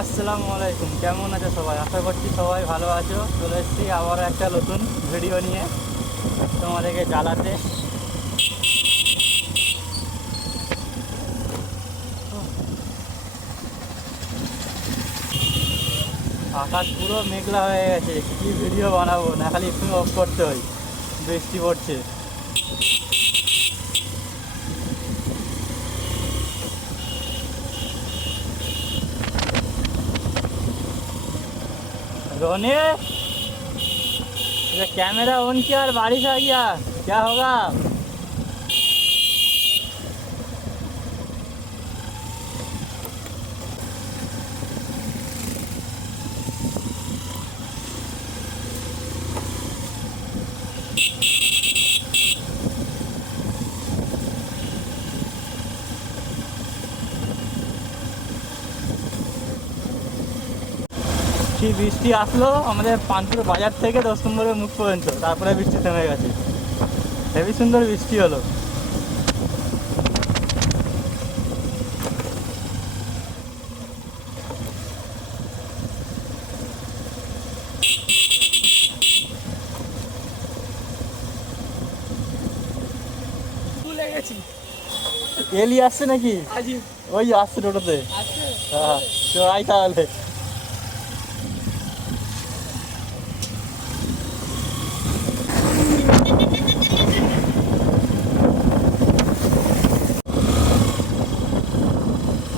আসসালামু আলাইকুম, কেমন আছো সবাই? আশা করছি সবাই ভালো আছো। চলে এসেছি আবার একটা নতুন ভিডিও নিয়ে তোমাদেরকে জ্বালাতে। আকাশ পুরো মেঘলা হয়ে গেছে, কি ভিডিও বানাবো না, খালি একটু অফ করতে হয়, বৃষ্টি পড়ছে। रोने ये कैमरा ऑन किया और बारिश आ गया, क्या होगा? কি বৃষ্টি আসলো আমাদের পানপুর বাজার থেকে 10 নম্বরের মুখ পর্যন্ত, তারপরে বৃষ্টি থেমে গেছে। হেবি সুন্দর বৃষ্টি হলো। এলি আসছে নাকি? ওই আসছে টোটোতে। হ্যাঁ, তো আই তাহলে।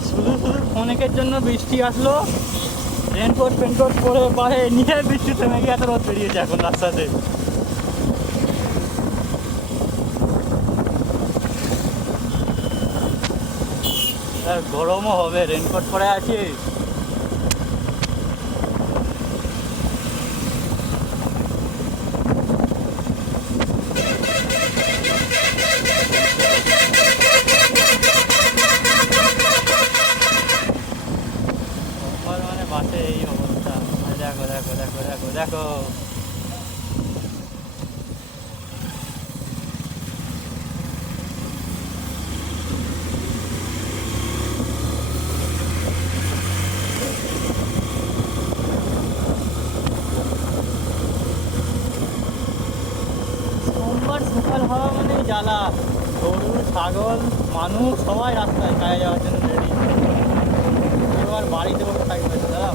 শুধু শুধু অনেকের জন্য বৃষ্টি আসলো, রেনকোট ফেনকোট পরে পায়ে নিয়ে বৃষ্টি থেমে গিয়ে এত রোদ বেরিয়েছে এখন রাস্তাতে। আর গরমও হবে, রেনকোট পরে আছি। আমার মানে বাসে এই অবস্থা। দেখো দেখো দেখো দেখো দেখো। সোমবার সকাল হওয়া মানে জ্বালা। গরু ছাগল মানুষ সবাই রাস্তায় কাজে যাওয়ার জন্য রেডি। এবার বাড়িতে বসে থাকবে দাদা,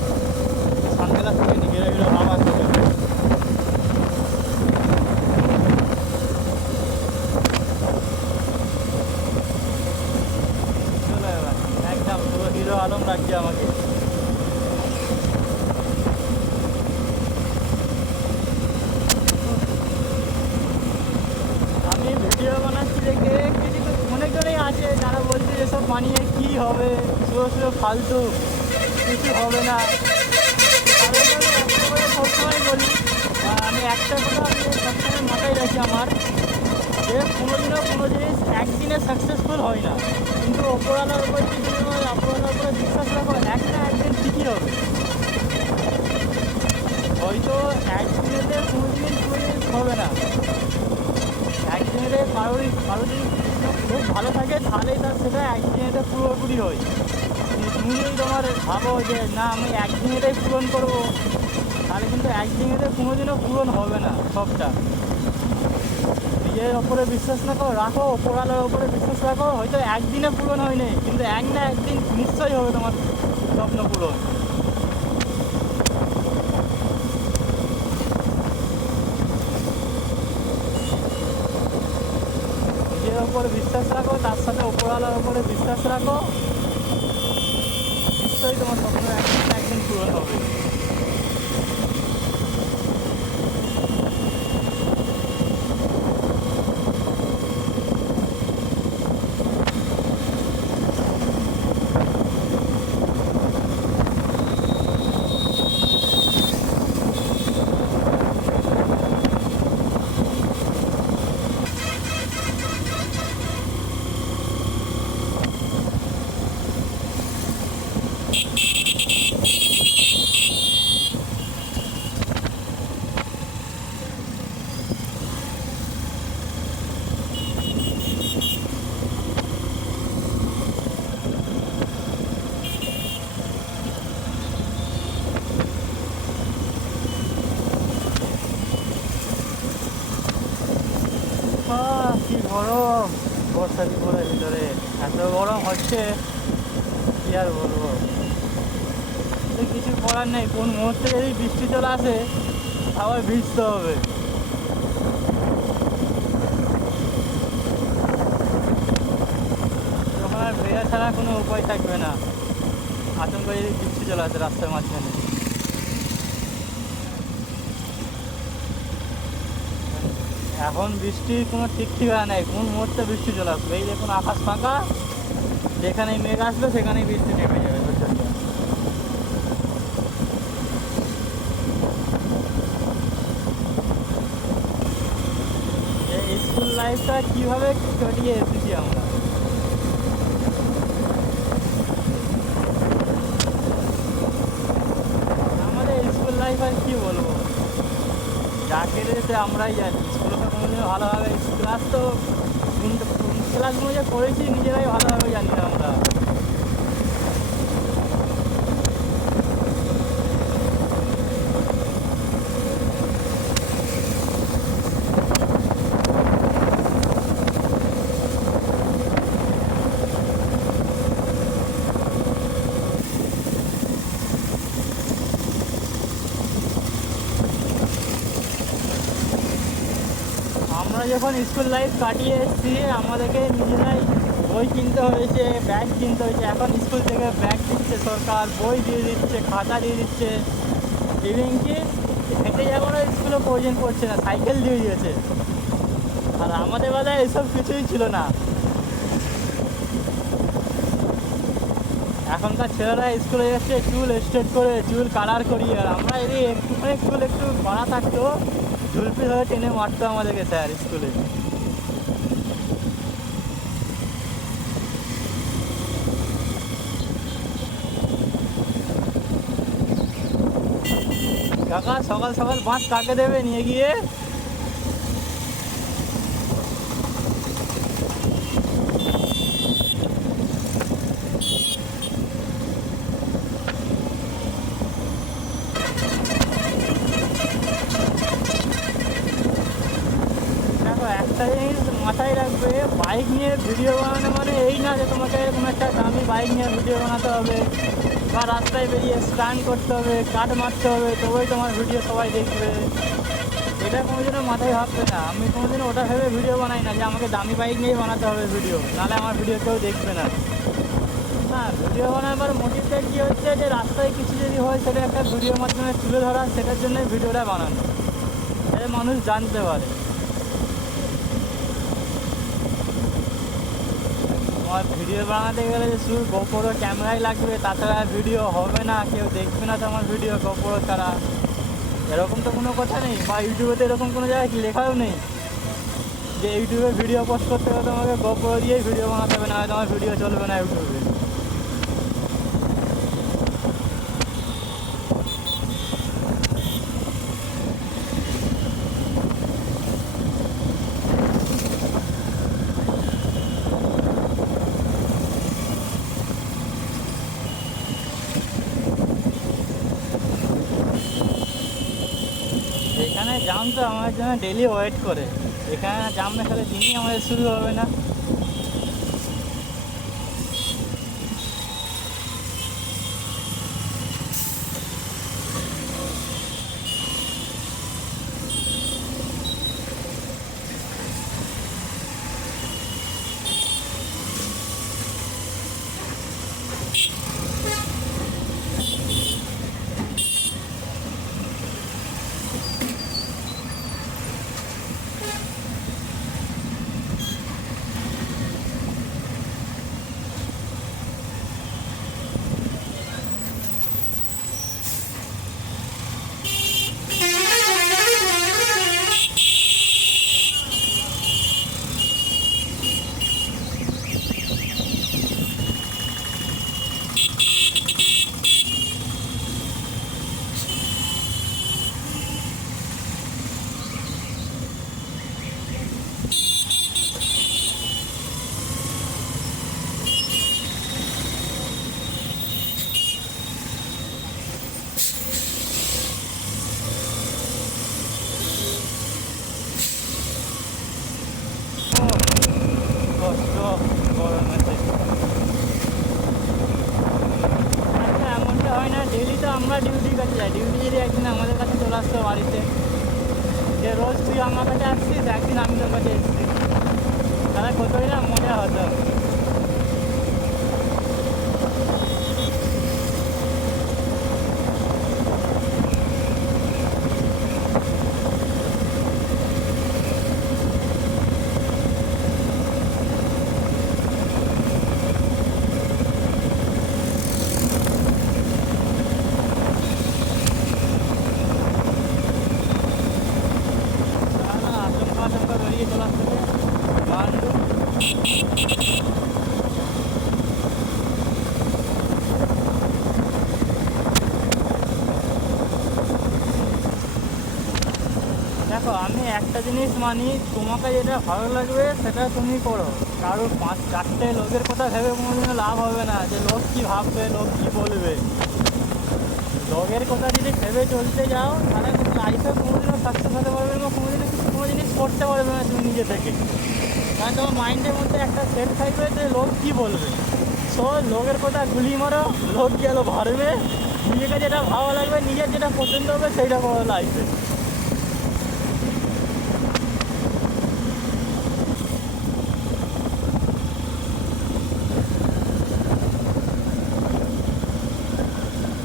সানগ্লাস থেকে নিগেড়ে গেলে আবার চলে যাবে। চলো এবার একদম পুরো হিরো আলম রাখছে আমাকে। আমি ভিডিও বানাচ্ছি দেখে কিছু অনেকজনেই আছে যারা বলছে এসব বানিয়ে কী হবে, শুধু শুধু ফালতু, কিছু হবে না। তাদের জন্য একটা করে সবসময় বলি, আমি একটা কথা আমি সবসময় মাথায় রাখি আমার, যে কোনোদিনও কোনো জিনিস একদিনে সাকসেসফুল হয় না, কিন্তু ওপরওয়ালার উপর যদি ওপরওয়ালার উপরে বিশ্বাস রাখো এক না একদিন ঠিকই হবে। হয়তো একদিনেতে কোনো জিনিস হবে না, একদিনেতে কারো যদি খুব ভালো থাকে তাহলেই তার সেটা একদিনেতে পুরোপুরি হয়। তুমি যদি তোমার ভাবো যে না আমি একদিনেতেই পূরণ করবো, তাহলে কিন্তু একদিনেতে কোনোদিনও পূরণ হবে না সবটা। নিজের ওপরে বিশ্বাস রাখো, ওপরওয়ালার ওপরে বিশ্বাস রাখো, হয়তো একদিনে পূরণ হয়নি কিন্তু এক না একদিন নিশ্চয়ই হবে তোমার স্বপ্ন পূরণ। নিজের ওপরে বিশ্বাস রাখো, তার সাথে ওপরওয়ালার ওপরে বিশ্বাস রাখো, নিশ্চয়ই তোমার স্বপ্ন একদিন না একদিন পূরণ হবে। বর্ষা বিপদের ভিতরে এত গরম হচ্ছে কি আর বলবো। কিন্তু কিছু করার নেই, কোন মুহূর্তে যদি বৃষ্টি চলে আসে আবার ভিজতে হবে। তখন আর ভেজা ছাড়া কোনো উপায় থাকবে না, আতঙ্ক যদি বৃষ্টি চলে আসে রাস্তার মাঝখানে। এখন বৃষ্টির কোনো ঠিক ঠিকানা নেই, কোন মুহূর্তে বৃষ্টি চলে আসবে। এই দেখুন আকাশ ফাঁকা, যেখানেই মেঘ আসবে সেখানেই বৃষ্টি নেমে যাবে প্রচণ্ড। এই স্কুল লাইফটা কীভাবে কাটিয়ে এসেছি আমরা। আমাদের স্কুল লাইফ আর কী বলবো, যা কেটেছে আমরাই জানি। স্কুলে তো কোনোদিনও ভালোভাবে ক্লাস তো ক্লাসগুলো যে করেছি নিজেরাই ভালোভাবে জানি না আমরা। আমরা যখন স্কুল লাইফ কাটিয়ে এসেছি আমাদেরকে নিজেরাই বই কিনতে হয়েছে, ব্যাগ কিনতে হয়েছে। এখন স্কুল থেকে ব্যাগ দিচ্ছে সরকার, বই দিয়ে দিচ্ছে, খাতা দিয়ে দিচ্ছে, ইভেন কি হেঁটে যাওয়ারও স্কুলে প্রয়োজন পড়ছে না, সাইকেল দিয়ে দিয়েছে। আর আমাদের বেলায় এসব কিছুই ছিল না। এখনকার ছেলেরা স্কুলে যাচ্ছে চুল স্ট্রেট করে, চুল কালার করিয়ে। আর আমরা যদি একটুখানি চুল একটু বাড়া থাকতো ঝুলপি ধরে টেনে মারতো আমাদেরকে স্যার স্কুলে। কাকা সকাল সকাল বাঁশ কাকে দেবে নিয়ে গিয়ে? দেখো একটা জিনিস মাথায় রাখবে, বাইক নিয়ে ভিডিও বানানো মানে এই না যে তোমাকে কোনো একটা দামি বাইক নিয়ে ভিডিও বানাতে হবে বা রাস্তায় বেরিয়ে স্টান্ট করতে হবে, কাট মারতে হবে, তবেই তোমার ভিডিও সবাই দেখবে। এটা কোনোদিনও মাথায় ভাববে না। আমি কোনোদিনও ওটা ভেবে ভিডিও বানাই না যে আমাকে দামি বাইক নিয়েই বানাতে হবে ভিডিও, নাহলে আমার ভিডিও কেউ দেখবে না। না, ভিডিও বানাবার মোটিভটা কী হচ্ছে যে রাস্তায় কিছু যদি হয় সেটা একটা ভিডিওর মাধ্যমে তুলে ধরা, সেটার জন্য ভিডিওটা বানানো, যাতে মানুষ জানতে পারে। আমার ভিডিও বানাতে গেলে যে শুধু গোপ্রো ক্যামেরাই লাগবে, তাছাড়া ভিডিও হবে না, কেউ দেখবে না তোমার ভিডিও গোপ্রো ছাড়া, এরকম তো কোনো কথা নেই। বা ইউটিউবে তো এরকম কোনো জায়গায় লেখাও নেই যে ইউটিউবে ভিডিও পোস্ট করতে হবে তোমাকে গোপ্রো দিয়েই ভিডিও বানাতে হবে, না হয় তোমার ভিডিও চলবে না ইউটিউবে। এখানে জাম তো আমাদের জন্য ডেলি ওয়েট করে। এখানে জাম না খেলে দিনই আমাদের শুরু হবে না। আমরা ডিউটির কাছে যাই, ডিউটি যদি একদিন আমাদের কাছে চলে আসতো বাড়িতে, যে রোজ তুই আমার কাছে আসছিস, একদিন আমি তোর কাছে এসেছি, তাহলে কতই না মজা হতো। আচমকা আচমকা বেরিয়ে চলে আসতে গান্ডু। দেখো আমি একটা জিনিস মানি, তোমাকে যেটা ভালো লাগবে সেটা তুমি করো, কারোর 5-4টে লোকের কথা ভেবে কোনোদিনও লাভ হবে না, যে লোক কী ভাববে, লোক কী বলবে। লোকের কথা যদি ভেবে চলতে যাও তাহলে তুমি লাইফে কোনোদিনও সাকসেস হতে পারবে না, কোনোদিনও কোনো জিনিস করতে পারবে না তুমি নিজে থেকে। কারণ তোমার মাইন্ডের মধ্যে একটা সেট থাকবে যে লোক কী বলবে। সো লোকের কথা গুলি মারো, লোক গেল ভারবে, নিজেকে যেটা ভালো লাগবে, নিজের যেটা পছন্দ হবে সেইটা করো লাইফে।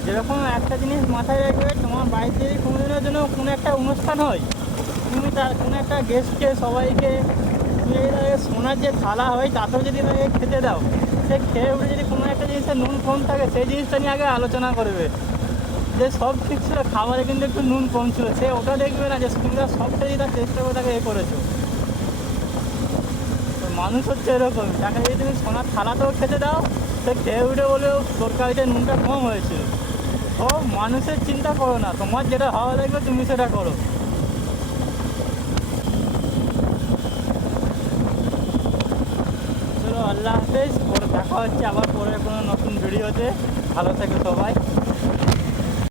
যেরকম একটা জিনিস মাথায় রাখবে, তোমার বাড়িতে যদি কোনোদিনের জন্য কোনো একটা অনুষ্ঠান হয়, তুমি তার কোনো একটা গেস্টকে, সবাইকে তুমি যদি সোনার যে থালা হয় তাতেও যদি তাকে খেতে দাও, সে খেয়ে উঠে যদি কোনো একটা জিনিসের নুন কম থাকে সেই জিনিসটা নিয়ে আগে আলোচনা করবে, যে সব ঠিক ছিল খাবারে কিন্তু একটু নুন কম ছিল, সে ওটা দেখবে না যে তোমরা সবটা যদি তার চেষ্টা করে তাকে করেছো। তো মানুষ হচ্ছে এরকম, তাকে যদি তুমি সোনার থালাতেও খেতে দাও, সে খেয়ে উঠে বলেও তরকারিতে নুনটা কম হয়েছিল। ও মানুষের চিন্তা করো না, তোমার যেটা ভালো লাগবে তুমি সেটা করো। চলো আল্লাহ হাফেজ, পরে দেখা হচ্ছে আবার পরে কোনো নতুন ভিডিওতে। ভালো থেকে সবাই।